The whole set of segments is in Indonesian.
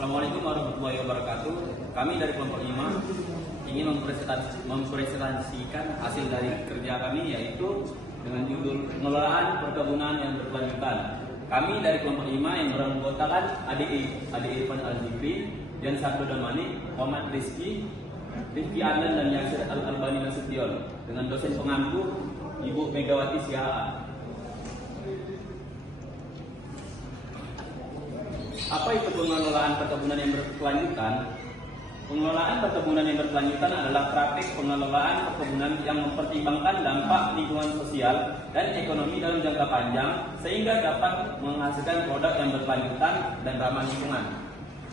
Assalamualaikum warahmatullahi wabarakatuh. Kami dari kelompok 5 ingin mempresentasikan hasil dari kerja kami, yaitu dengan judul pengelolaan perkebunan yang berkelanjutan. Kami dari kelompok 5 yang beranggotakan Ade Irfan Al-Zikri, Dian Sabdo Damani, Muhammad Rizky Andan, dan Yasir Al-Albani Nasution, dengan dosen pengampu Ibu Megawati Siahaan. Apa itu pengelolaan perkebunan yang berkelanjutan? Pengelolaan perkebunan yang berkelanjutan adalah praktik pengelolaan perkebunan yang mempertimbangkan dampak lingkungan sosial dan ekonomi dalam jangka panjang sehingga dapat menghasilkan produk yang berkelanjutan dan ramah lingkungan.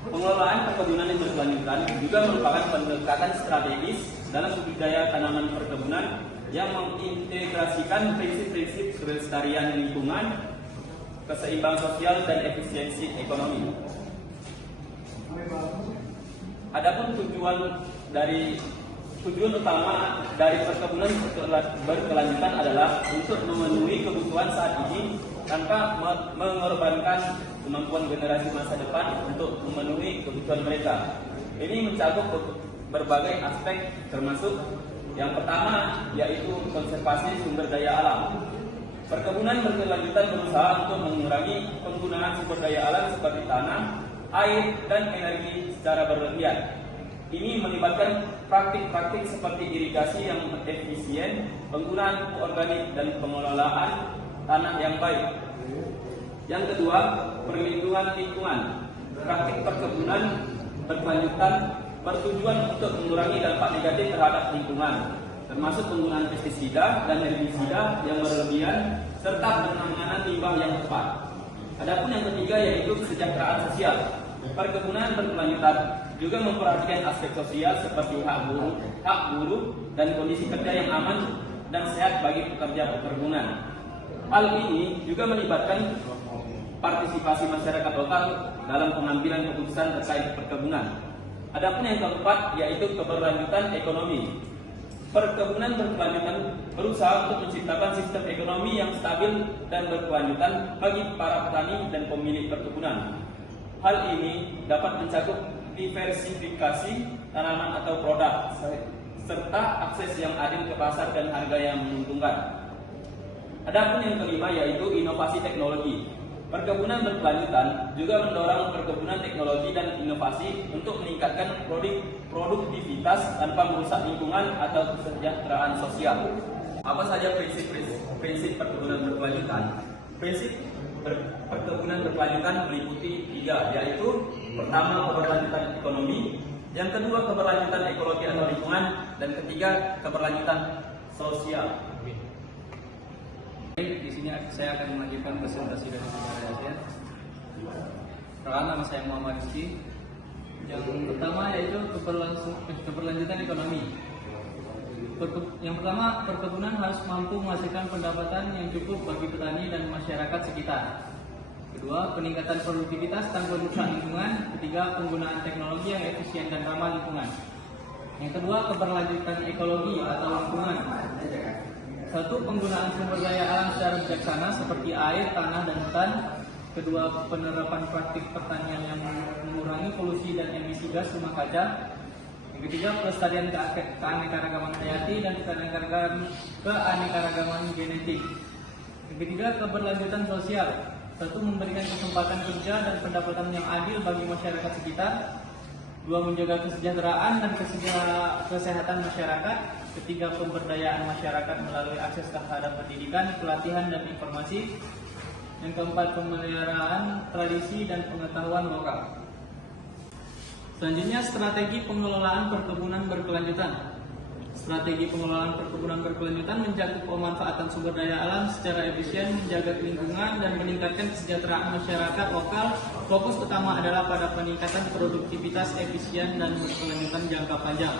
Pengelolaan perkebunan yang berkelanjutan juga merupakan pendekatan strategis dalam budidaya tanaman perkebunan yang mengintegrasikan prinsip-prinsip kelestarian lingkungan, keseimbangan sosial, dan efisiensi ekonomi. Adapun tujuan utama dari perkebunan berkelanjutan adalah untuk memenuhi kebutuhan saat ini tanpa mengorbankan kemampuan generasi masa depan untuk memenuhi kebutuhan mereka. Ini mencakup berbagai aspek, termasuk yang pertama yaitu konservasi sumber daya alam. Perkebunan berkelanjutan berusaha untuk mengurangi penggunaan sumber daya alam seperti tanah, air, dan energi secara berlebihan. Ini melibatkan praktik-praktik seperti irigasi yang efisien, penggunaan pupuk organik, dan pengelolaan tanah yang baik. Yang kedua, perlindungan lingkungan. Praktik perkebunan berkelanjutan bertujuan untuk mengurangi dampak negatif terhadap lingkungan, termasuk penggunaan pestisida dan herbisida yang berlebihan serta penanganan limbah yang tepat. Adapun yang ketiga yaitu kesejahteraan sosial. Perkebunan berkelanjutan juga memperhatikan aspek sosial seperti hak buruh dan kondisi kerja yang aman dan sehat bagi pekerja perkebunan. Hal ini juga melibatkan partisipasi masyarakat lokal dalam pengambilan keputusan terkait perkebunan. Adapun yang keempat yaitu keberlanjutan ekonomi. Perkebunan berkelanjutan berusaha untuk menciptakan sistem ekonomi yang stabil dan berkelanjutan bagi para petani dan pemilik perkebunan. Hal ini dapat mencakup diversifikasi tanaman atau produk, serta akses yang adil ke pasar dan harga yang menguntungkan. Adapun yang kelima yaitu inovasi teknologi. Perkebunan berkelanjutan juga mendorong perkebunan teknologi dan inovasi untuk meningkatkan produktivitas tanpa merusak lingkungan atau kesejahteraan sosial. Apa saja prinsip perkebunan berkelanjutan? Prinsip perkebunan berkelanjutan meliputi 3, yaitu pertama keberlanjutan ekonomi, yang kedua keberlanjutan ekologi atau lingkungan, dan ketiga keberlanjutan sosial. Di sini saya akan melanjutkan presentasi dari saudara saya. Perkenalkan, nama saya Muhammad Rizky. Yang pertama yaitu keberlanjutan ekonomi. Yang pertama, perkebunan harus mampu menghasilkan pendapatan yang cukup bagi petani dan masyarakat sekitar. Kedua, peningkatan produktivitas tanpa merusak lingkungan. Ketiga, penggunaan teknologi yang efisien dan ramah lingkungan. Yang kedua, keberlanjutan ekologi atau lingkungan. Satu, penggunaan sumber daya alam secara bijaksana seperti air, tanah, dan hutan. Kedua, penerapan praktik pertanian yang mengurangi polusi dan emisi gas rumah kaca. Yang ketiga, pelestarian keanekaragaman hayati dan keanekaragaman genetik. Yang ketiga, keberlanjutan sosial. Satu, memberikan kesempatan kerja dan pendapatan yang adil bagi masyarakat sekitar. Dua, menjaga kesejahteraan dan kesehatan masyarakat. Ketiga, pemberdayaan masyarakat melalui akses terhadap pendidikan, pelatihan, dan informasi. Yang keempat, pemeliharaan tradisi dan pengetahuan lokal. Selanjutnya, strategi pengelolaan perkebunan berkelanjutan. Strategi pengelolaan perkebunan berkelanjutan mencakup pemanfaatan sumber daya alam secara efisien, menjaga lingkungan, dan meningkatkan kesejahteraan masyarakat lokal. Fokus utama adalah pada peningkatan produktivitas, efisien, dan berkelanjutan jangka panjang.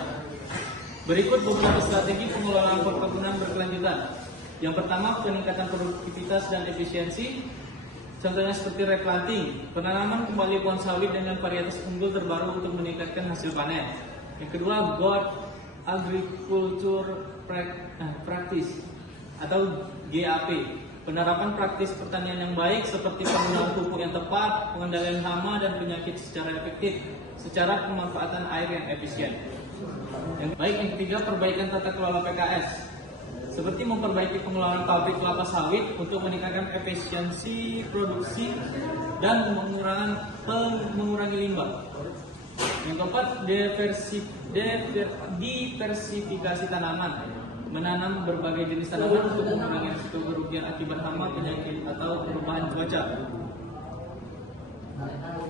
Berikut beberapa strategi pengelolaan perkebunan berkelanjutan. Yang pertama, peningkatan produktivitas dan efisiensi. Contohnya seperti replanting, penanaman kembali pohon sawit dengan varietas unggul terbaru untuk meningkatkan hasil panen. Yang kedua, Good Agriculture Practice atau GAP, penerapan praktis pertanian yang baik seperti penggunaan pupuk yang tepat, pengendalian hama dan penyakit secara efektif, secara pemanfaatan air yang efisien. Yang ketiga, perbaikan tata kelola PKS. Seperti memperbaiki pengelolaan pabrik kelapa sawit untuk meningkatkan efisiensi produksi dan mengurangi limbah. Yang keempat, diversifikasi tanaman, menanam berbagai jenis tanaman untuk mengurangi risiko kerugian akibat hama, penyakit atau perubahan cuaca.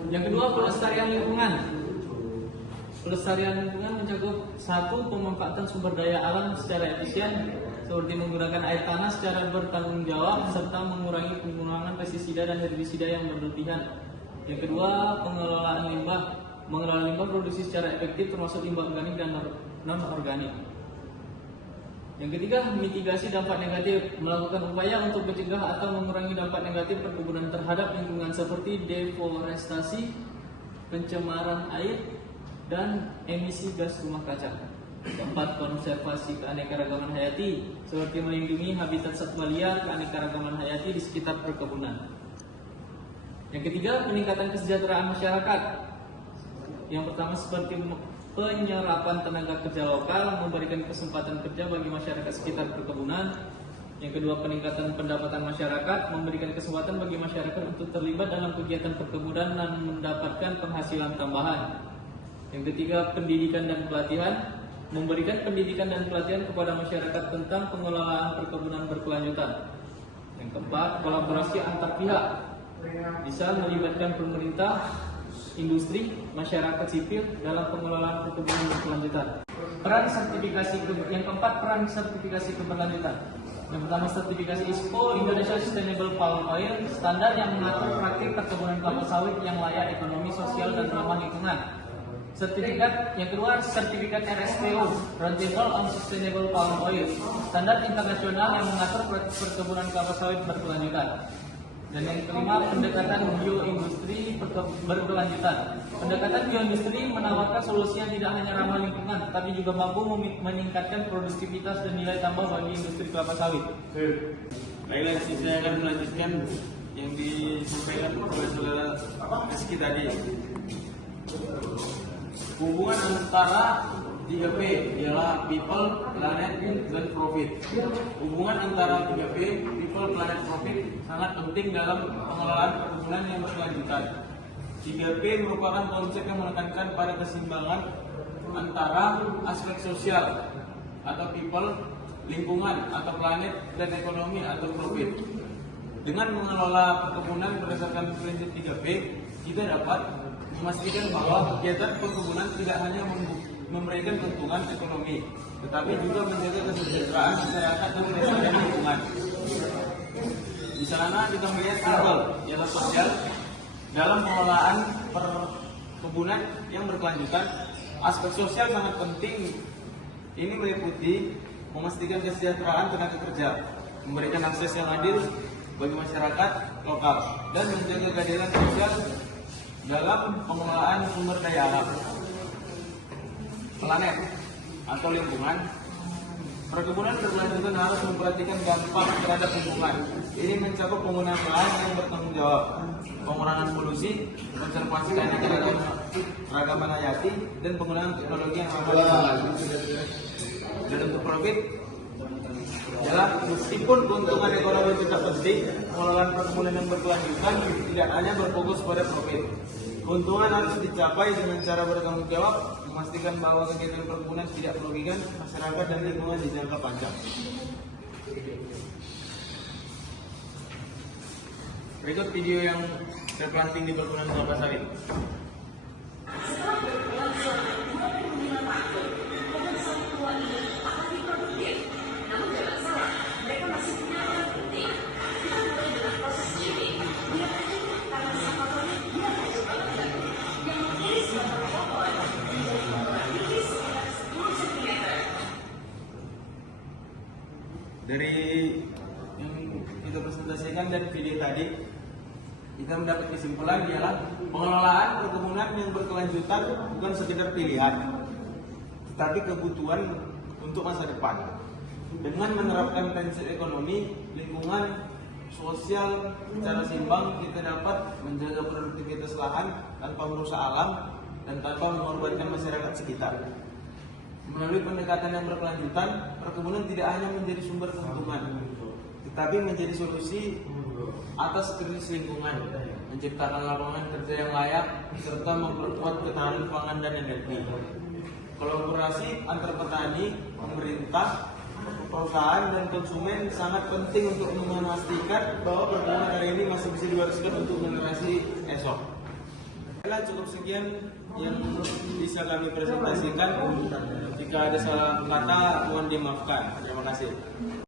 Yang kedua, pelestarian lingkungan. Pelestarian lingkungan mencakup satu, pemanfaatan sumber daya alam secara efisien seperti menggunakan air tanah secara bertanggung jawab serta mengurangi penggunaan pestisida dan herbisida yang berlebihan. Yang kedua, pengelolaan limbah. Mengelola limbah produksi secara efektif termasuk limbah organik dan non-organik. Yang ketiga, mitigasi dampak negatif. Melakukan upaya untuk mencegah atau mengurangi dampak negatif perkebunan terhadap lingkungan seperti deforestasi, pencemaran air, dan emisi gas rumah kaca. Keempat, konservasi keanekaragaman hayati seperti melindungi habitat satwa liar, keanekaragaman hayati di sekitar perkebunan. Yang ketiga, peningkatan kesejahteraan masyarakat. Yang pertama, seperti penyerapan tenaga kerja lokal, memberikan kesempatan kerja bagi masyarakat sekitar perkebunan. Yang kedua, peningkatan pendapatan masyarakat, memberikan kesempatan bagi masyarakat untuk terlibat dalam kegiatan perkebunan dan mendapatkan penghasilan tambahan. Yang ketiga, pendidikan dan pelatihan, memberikan pendidikan dan pelatihan kepada masyarakat tentang pengelolaan perkebunan berkelanjutan. Yang keempat, kolaborasi antar pihak, bisa melibatkan pemerintah, industri, masyarakat sipil dalam pengelolaan perkebunan berkelanjutan. Peran sertifikasi yang keempat, peran sertifikasi keberlanjutan. Yang pertama, sertifikasi ISPO Indonesia Sustainable Palm Oil, standar yang mengatur praktik perkebunan kelapa sawit yang layak ekonomi, sosial, dan ramah lingkungan. Sertifikat yang kedua, sertifikat RSPO Roundtable on Sustainable Palm Oil, standar internasional yang mengatur praktik perkebunan kelapa sawit berkelanjutan. Dan yang kelima, pendekatan bioindustri berkelanjutan. Pendekatan bioindustri menawarkan solusi yang tidak hanya ramah lingkungan, tapi juga mampu meningkatkan produktivitas dan nilai tambah bagi industri kelapa sawit. Baiklah, saya akan melanjutkan yang disampaikan oleh saudara Rizky tadi. Hubungan antara 3P ialah people, planet, dan profit. Hubungan antara 3P, people, planet, profit sangat penting dalam pengelolaan perkebunan yang berkelanjutan. 3P merupakan konsep yang menekankan pada keseimbangan antara aspek sosial atau people, lingkungan atau planet, dan ekonomi atau profit. Dengan mengelola perkebunan berdasarkan prinsip 3P, kita dapat memastikan bahwa kegiatan perkebunan tidak hanya memberikan keuntungan ekonomi, tetapi juga menjaga kesejahteraan masyarakat dan kelestarian lingkungan. Di sana kita melihat people, yaitu sosial. Dalam pengelolaan perkebunan yang berkelanjutan, aspek sosial sangat penting. Ini meliputi memastikan kesejahteraan tenaga kerja, memberikan akses yang adil bagi masyarakat lokal, dan menjaga keadilan sosial dalam pengelolaan sumber daya alam. Planet atau lingkungan, perkebunan berkelanjutan harus memperhatikan dampak terhadap lingkungan. Ini mencakup penggunaan lahan yang bertanggung jawab, pengurangan polusi, konservasi keanekaragaman hayati, dan penggunaan teknologi yang ramah lingkungan. Dan untuk profit adalah meskipun keuntungan ekonomi tetap penting, pengelolaan perkebunan yang berkelanjutan tidak hanya berfokus pada profit. Keuntungan harus dicapai dengan cara bertanggung jawab, memastikan bahwa kegiatan perkebunan tidak merugikan masyarakat dan lingkungan di jangka panjang. Berikut video yang terplanting di perkebunan kelapa sawit. Dari yang kita presentasikan dan video tadi, kita mendapat kesimpulan ialah pengelolaan perkebunan yang berkelanjutan bukan sekedar pilihan, tetapi kebutuhan untuk masa depan. Dengan menerapkan prinsip ekonomi, lingkungan, sosial secara seimbang, kita dapat menjaga produktivitas lahan tanpa merusak alam dan tanpa mengorbankan masyarakat sekitar. Melalui pendekatan yang berkelanjutan, perkebunan tidak hanya menjadi sumber keuntungan, tetapi menjadi solusi atas krisis lingkungan, menciptakan lapangan kerja yang layak, serta memperkuat ketahanan pangan dan energi. Kolaborasi antar petani, pemerintah, perusahaan, dan konsumen sangat penting untuk memastikan bahwa perkebunan hari ini masih bisa diwariskan untuk generasi esok. Cukup sekian yang bisa kami presentasikan. Jika ada salah kata, mohon dimaafkan. Terima kasih.